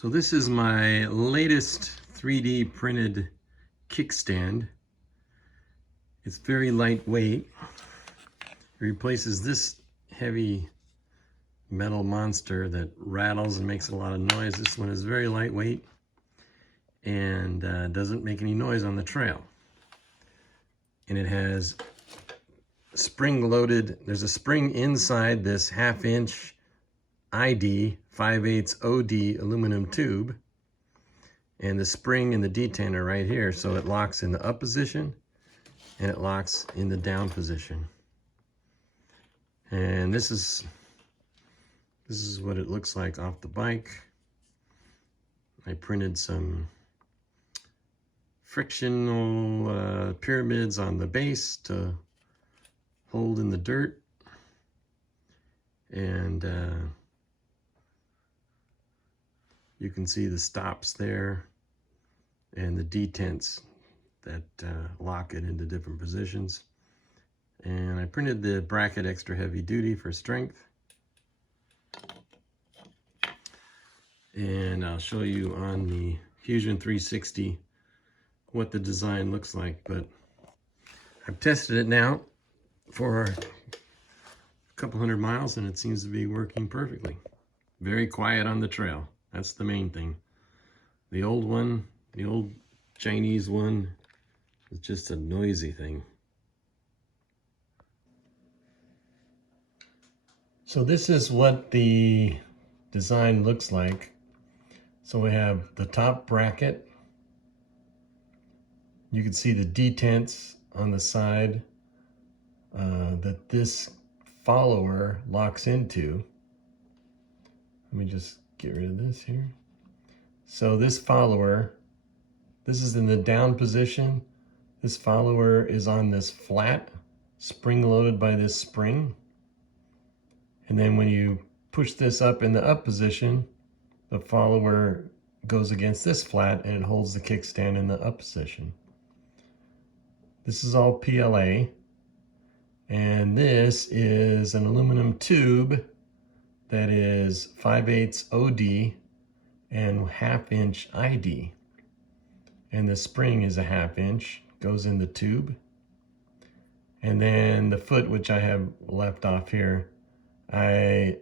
So this is my latest 3D printed kickstand. It's very lightweight. It replaces this heavy metal monster that rattles and makes a lot of noise. This one is very lightweight and doesn't make any noise on the trail. And it has spring-loaded, there's a spring inside this 1/2" ID 5/8 OD aluminum tube, and the spring and the detent are right here, so it locks in the up position and it locks in the down position. And this is what it looks like off the bike. I printed some frictional pyramids on the base to hold in the dirt, and you can see the stops there and the detents that lock it into different positions. And I printed the bracket extra heavy duty for strength. And I'll show you on the Fusion 360 what the design looks like. But I've tested it now for a couple hundred miles and it seems to be working perfectly. Very quiet on the trail. That's the main thing. The old one, the old Chinese one, is just a noisy thing. So this is what the design looks like. So we have the top bracket. You can see the detents on the side that this follower locks into. Let me just get rid of this here. So this follower, this is in the down position. This follower is on this flat, spring loaded by this spring. And then when you push this up in the up position, the follower goes against this flat and it holds the kickstand in the up position. This is all PLA. And this is an aluminum tube that is 5/8 OD and 1/2" ID. And the spring is a 1/2", goes in the tube. And then the foot, which I have left off here, I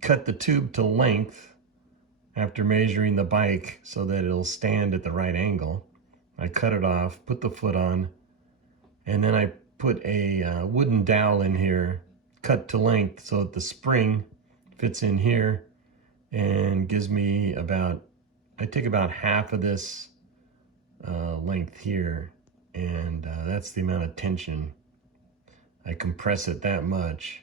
cut the tube to length after measuring the bike so that it'll stand at the right angle. I cut it off, put the foot on, and then I put a wooden dowel in here, cut to length so that the spring fits in here and gives me about, I take about half of this length here, and that's the amount of tension. I compress it that much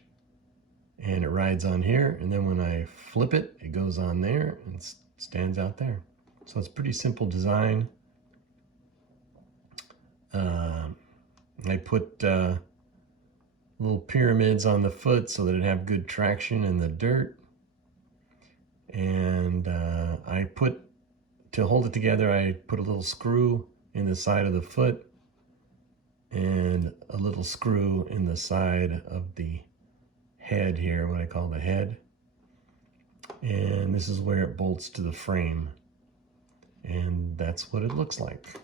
and it rides on here, and then when I flip it, it goes on there and stands out there. So it's pretty simple design. I put little pyramids on the foot so that it'd have good traction in the dirt. And I put, to hold it together, I put a little screw in the side of the foot and a little screw in the side of the head here, what I call the head. And this is where it bolts to the frame. And that's what it looks like.